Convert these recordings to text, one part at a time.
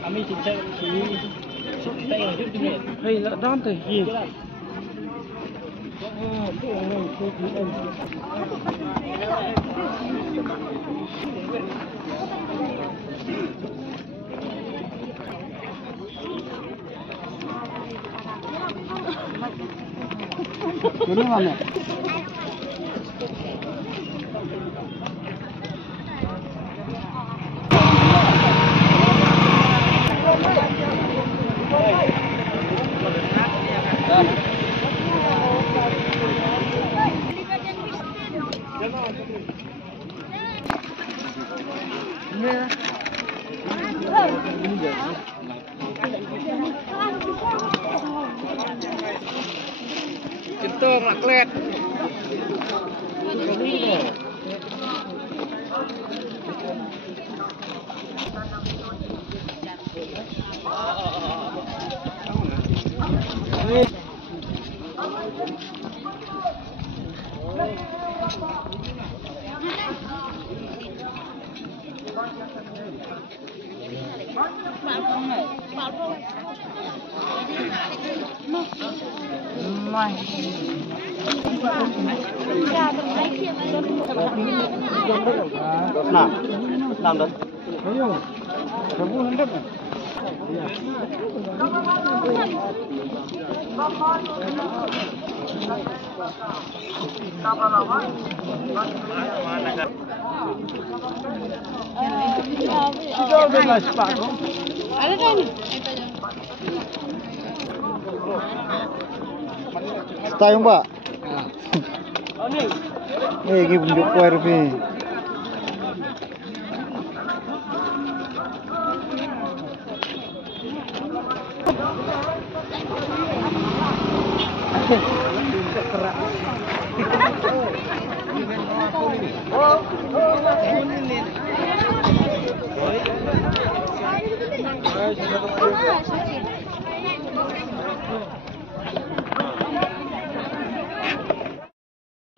Kami cinta hey, lah dan tu ye. Ini mana? Centong raklet. Nam đấy. Stay không Pak? Ini bunjuk kuai rupi.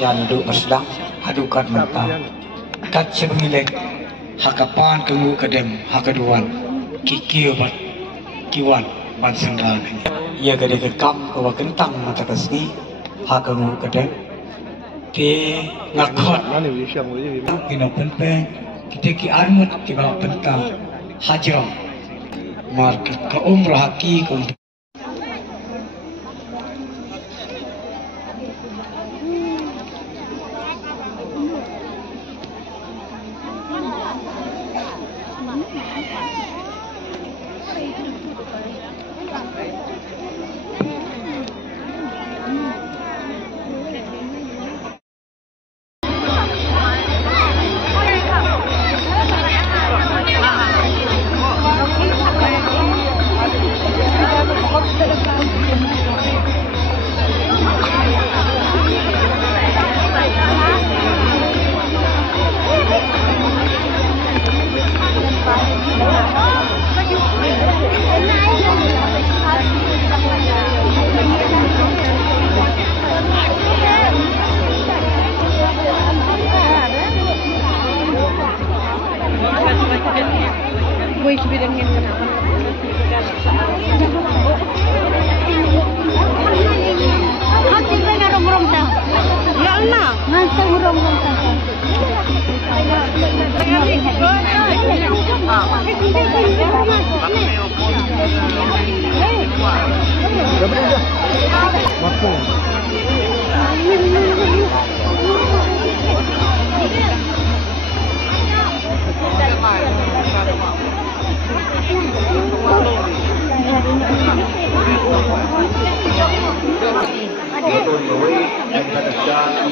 Yang duduk bersedang, hadukan mentang. Kat semilek, hakapan kengu kedem, hakaduan, kiki obat, kiwan, ban sendal. Ia gede gekam kawa kentang mata kesni, hakangu kedem. Te ngakot, kino penpeng, kita ki armut kibawa pentang, hajam, market ke umrah haki ke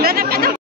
Ganap ka na.